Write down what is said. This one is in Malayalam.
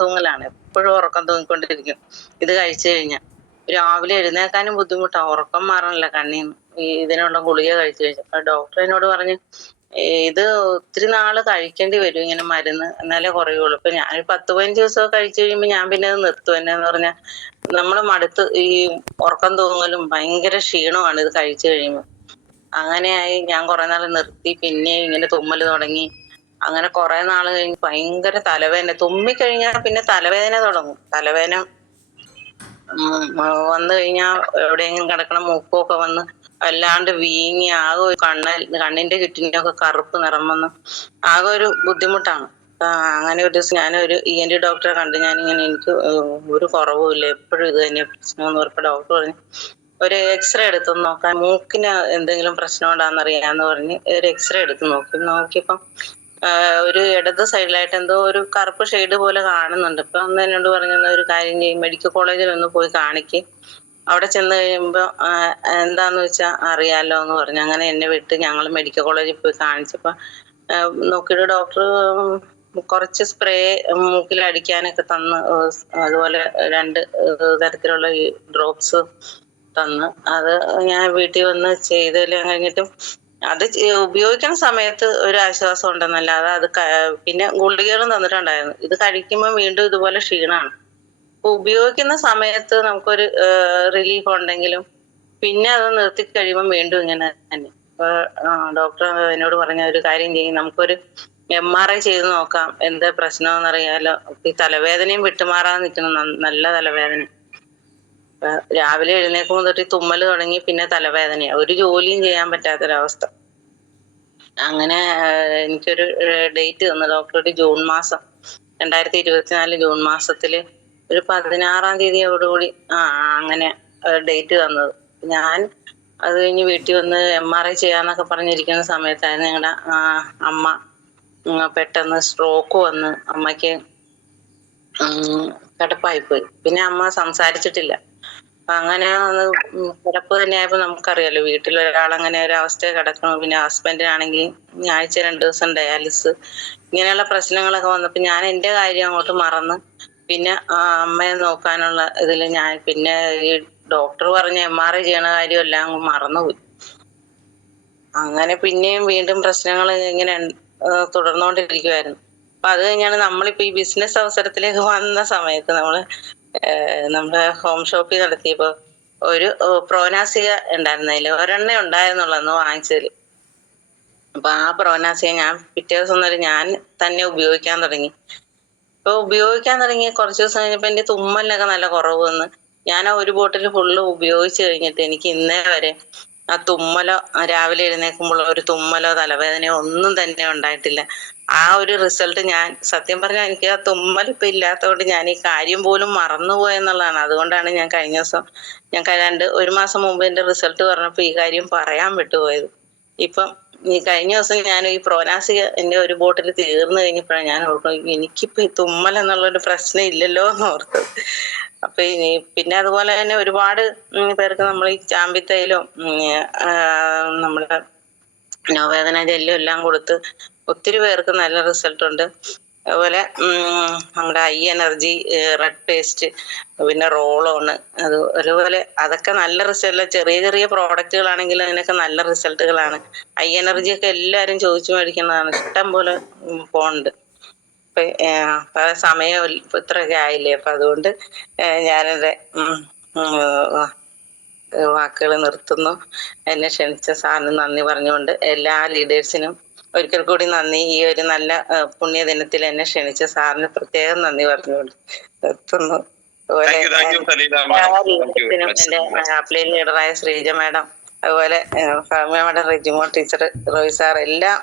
തൂങ്ങലാണ്, എപ്പോഴും ഉറക്കം തൂങ്ങിക്കൊണ്ടിരിക്കും. ഇത് കഴിച്ചു കഴിഞ്ഞാൽ രാവിലെ എഴുന്നേക്കാനും ബുദ്ധിമുട്ടാണ്, ഉറക്കം മാറണില്ല കണ്ണീന്ന് ഇതിനുള്ള ഗുളിക കഴിച്ചു കഴിഞ്ഞു. അപ്പൊ ഡോക്ടർ എന്നോട് പറഞ്ഞു ഇത് ഒത്തിരി നാള് കഴിക്കേണ്ടി വരും ഇങ്ങനെ മരുന്ന്, എന്നാലേ കുറയുള്ളൂ. ഇപ്പൊ ഞാൻ 10-15 ദിവസമൊക്കെ കഴിച്ചു കഴിയുമ്പോൾ ഞാൻ പിന്നെ അത് നിർത്തും. എന്നാന്ന് പറഞ്ഞാൽ നമ്മള് മടുത്ത് ഈ ഉറക്കം തൂങ്ങലും ഭയങ്കര ക്ഷീണമാണ് ഇത് കഴിച്ചു കഴിയുമ്പോൾ. അങ്ങനെയായി ഞാൻ കുറെ നാൾ നിർത്തി. പിന്നെ ഇങ്ങനെ തുമ്മല് തുടങ്ങി. അങ്ങനെ കുറെ നാൾ കഴിഞ്ഞ് ഭയങ്കര തലവേദന, തുമ്മിക്കഴിഞ്ഞാൽ പിന്നെ തലവേദന തുടങ്ങും. തലവേദന വന്നു കഴിഞ്ഞാൽ എവിടെയെങ്കിലും കിടക്കണ മൂക്കൊക്കെ വന്ന് വല്ലാണ്ട് വീങ്ങി ആകെ ഒരു കണ്ണിന്റെ ചുറ്റിനൊക്കെ കറുപ്പ് നിറം വന്ന് ആകെ ഒരു ബുദ്ധിമുട്ടാണ്. അങ്ങനെ ഒരു ദിവസം ഞാനൊരു ENT ഡോക്ടറെ കണ്ടു. ഞാനിങ്ങനെ എനിക്ക് ഒരു കുറവുമില്ല, എപ്പോഴും ഇത് തന്നെ പ്രശ്നം എന്ന് പറഞ്ഞപ്പോൾ ഡോക്ടർ പറഞ്ഞു ഒരു എക്സ്റേ എടുത്ത് നോക്കാൻ, മൂക്കിന് എന്തെങ്കിലും പ്രശ്നം ഉണ്ടാകുന്നറിയാന്ന് പറഞ്ഞ് ഒരു എക്സ്റേ എടുത്ത് നോക്കിയപ്പം ഒരു ഇടത് സൈഡിലായിട്ട് എന്തോ ഒരു കറുപ്പ് ഷെയ്ഡ് പോലെ കാണുന്നുണ്ട്. ഇപ്പൊ അന്ന് എന്നോട് പറഞ്ഞു ഒരു കാര്യം ചെയ്യും, മെഡിക്കൽ കോളേജിൽ ഒന്ന് പോയി കാണിക്ക്, അവിടെ ചെന്ന് കഴിയുമ്പോൾ എന്താന്ന് വെച്ചാൽ അറിയാലോ എന്ന് പറഞ്ഞു. അങ്ങനെ എന്നെ വിട്ട് ഞങ്ങൾ മെഡിക്കൽ കോളേജിൽ പോയി കാണിച്ചപ്പോ നോക്കിയിട്ട് ഡോക്ടർ കുറച്ച് സ്പ്രേ മൂക്കിൽ അടിക്കാനൊക്കെ തന്ന്, അതുപോലെ 2 തരത്തിലുള്ള ഈ ഡ്രോപ്സ് തന്ന്. അത് ഞാൻ വീട്ടിൽ വന്ന് ചെയ്തെല്ലാം കഴിഞ്ഞിട്ടും അത് ഉപയോഗിക്കുന്ന സമയത്ത് ഒരു ആശ്വാസം ഉണ്ടെന്നല്ലാതെ അത് പിന്നെ ഗുളികകളും തന്നിട്ടുണ്ടായിരുന്നു. ഇത് കഴിക്കുമ്പോൾ വീണ്ടും ഇതുപോലെ ക്ഷീണമാണ്. അപ്പൊ ഉപയോഗിക്കുന്ന സമയത്ത് നമുക്കൊരു റിലീഫ് ഉണ്ടെങ്കിലും പിന്നെ അത് നിർത്തി കഴിയുമ്പോൾ വീണ്ടും ഇങ്ങനെ തന്നെ. അപ്പൊ ഡോക്ടർ എന്നോട് പറഞ്ഞ ഒരു കാര്യം ചെയ്യും, നമുക്കൊരു MRI ചെയ്ത് നോക്കാം, എന്താ പ്രശ്നം അറിയാലോ. ഈ തലവേദനയും വിട്ടുമാറാൻ നിൽക്കുന്നു, നല്ല തലവേദന. രാവിലെ എഴുന്നേൽക്കുമ്പോൾ തൊട്ട് തുമ്മല് തുടങ്ങി, പിന്നെ തലവേദനയാണ്, ഒരു ജോലിയും ചെയ്യാൻ പറ്റാത്തൊരവസ്ഥ. അങ്ങനെ എനിക്കൊരു ഡേറ്റ് തന്നു ഡോക്ടർ, ഒരു ജൂൺ മാസം 2024 ജൂൺ മാസത്തില് ഒരു 16-ാം തീയതിയോടുകൂടി അങ്ങനെ ഡേറ്റ് തന്നത്. ഞാൻ അത് കഴിഞ്ഞ് വീട്ടിൽ വന്ന് MRI ചെയ്യാന്നൊക്കെ പറഞ്ഞിരിക്കുന്ന സമയത്തായിരുന്നു ഞങ്ങളുടെ അമ്മ പെട്ടെന്ന് സ്ട്രോക്ക് വന്ന് അമ്മയ്ക്ക് കിടപ്പായിപ്പോയി. പിന്നെ അമ്മ സംസാരിച്ചിട്ടില്ല. അപ്പൊ അങ്ങനെ കിടപ്പ് തന്നെയായപ്പോ നമുക്കറിയാലോ, വീട്ടിൽ ഒരാളങ്ങനെ ഒരു അവസ്ഥയെ കിടക്കണം. പിന്നെ ഹസ്ബൻഡിനാണെങ്കിൽ ആഴ്ച 2 ദിവസം ഡയാലിസിസ്, ഇങ്ങനെയുള്ള പ്രശ്നങ്ങളൊക്കെ വന്നപ്പോ ഞാൻ എന്റെ കാര്യം അങ്ങോട്ട് മറന്ന് പിന്നെ അമ്മയെ നോക്കാനുള്ള ഇതിൽ ഞാൻ പിന്നെ ഈ ഡോക്ടർ പറഞ്ഞ MRI ചെയ്യണ കാര്യം എല്ലാം മറന്നുപോയി. അങ്ങനെ പിന്നെയും വീണ്ടും പ്രശ്നങ്ങൾ ഇങ്ങനെ തുടർന്നുകൊണ്ടിരിക്കുവായിരുന്നു. അപ്പൊ അത് കഴിഞ്ഞാണ് നമ്മളിപ്പോ ഈ ബിസിനസ് അവസരത്തിലേക്ക് വന്ന സമയത്ത് നമ്മുടെ ഹോം ഷോപ്പിൽ നടത്തിയപ്പോ ഒരു പ്രോനാസിക ഉണ്ടായിരുന്നതില് ഒരെണ്ണേ ഉണ്ടായിരുന്നുള്ളൂ വാങ്ങിച്ചതില്. അപ്പൊ ആ പ്രോനാസിക ഞാൻ പിറ്റേ ദിവസം ഞാൻ തന്നെ ഉപയോഗിക്കാൻ തുടങ്ങി. ഇപ്പൊ ഉപയോഗിക്കാൻ തുടങ്ങി കുറച്ച് ദിവസം കഴിഞ്ഞപ്പോ എന്റെ തുമ്മലിനൊക്കെ നല്ല കുറവ് വന്ന്. ഞാൻ ആ ഒരു ബോട്ടിൽ ഫുള്ള് ഉപയോഗിച്ച് കഴിഞ്ഞിട്ട് എനിക്ക് ഇന്നേ വരെ ആ തുമ്മലോ രാവിലെ എഴുന്നേൽക്കുമ്പോൾ ഒരു തുമ്മലോ തലവേദനയോ ഒന്നും തന്നെ ഉണ്ടായിട്ടില്ല. ആ ഒരു റിസൾട്ട് ഞാൻ സത്യം പറഞ്ഞാൽ എനിക്ക് ആ തുമ്മൽ ഇപ്പൊ ഇല്ലാത്തതുകൊണ്ട് ഞാൻ ഈ കാര്യം പോലും മറന്നുപോയെന്നുള്ളതാണ്. അതുകൊണ്ടാണ് ഞാൻ കഴിഞ്ഞ ദിവസം ഒരു മാസം മുമ്പ് എന്റെ റിസൾട്ട് പറഞ്ഞപ്പോ ഈ കാര്യം പറയാൻ വിട്ടുപോയത്. ഇപ്പം ഈ കഴിഞ്ഞ ദിവസം ഞാൻ ഈ പ്രോനാസിക എന്റെ ഒരു ബോട്ടിൽ തീർന്നു കഴിഞ്ഞപ്പോഴാണ് ഞാൻ ഓർക്കുന്നത് എനിക്കിപ്പോ ഈ തുമ്മൽ എന്നുള്ളൊരു പ്രശ്നം ഇല്ലല്ലോ എന്ന് ഓർത്തത്. അപ്പൊ പിന്നെ അതുപോലെ തന്നെ ഒരുപാട് പേർക്ക് നമ്മൾ ഈ ചാമ്പിത്തൈലും നമ്മുടെ നോവേദന ജെല്ലും എല്ലാം കൊടുത്ത് ഒത്തിരി പേർക്ക് നല്ല റിസൾട്ട് ഉണ്ട്. അതുപോലെ നമ്മുടെ എനർജി റെഡ് പേസ്റ്റ്, പിന്നെ റോളോണ്, അതുപോലെ അതൊക്കെ നല്ല റിസൾട്ട്. ചെറിയ ചെറിയ പ്രോഡക്റ്റുകളാണെങ്കിലും അതിനൊക്കെ നല്ല റിസൾട്ടുകളാണ്. എനർജി ഒക്കെ എല്ലാവരും ചോദിച്ചു മേടിക്കുന്നതാണ്, ഇഷ്ടം പോലെ പോണ്ട്. അപ്പൊ സമയം ഇത്രയൊക്കെ ആയില്ലേ, അപ്പൊ അതുകൊണ്ട് ഞാനെന്റെ വാക്കുകൾ നിർത്തുന്നു. എന്നെ ക്ഷണിച്ച സാറിന് നന്ദി പറഞ്ഞുകൊണ്ട് എല്ലാ ലീഡേഴ്സിനും ഒരിക്കൽ കൂടി നന്ദി. ഈ ഒരു നല്ല പുണ്യദിനത്തിൽ എന്നെ ക്ഷണിച്ച സാറിന് പ്രത്യേകം നന്ദി പറഞ്ഞുകൊണ്ട് നിർത്തുന്നു. അതുപോലെ എന്റെ അപ്ലൈൻ ലീഡറായ ശ്രീജ മാഡം, അതുപോലെ ഫാമിയ മാഡം, റെജിമോ ടീച്ചർ, റോയ് സാർ, എല്ലാം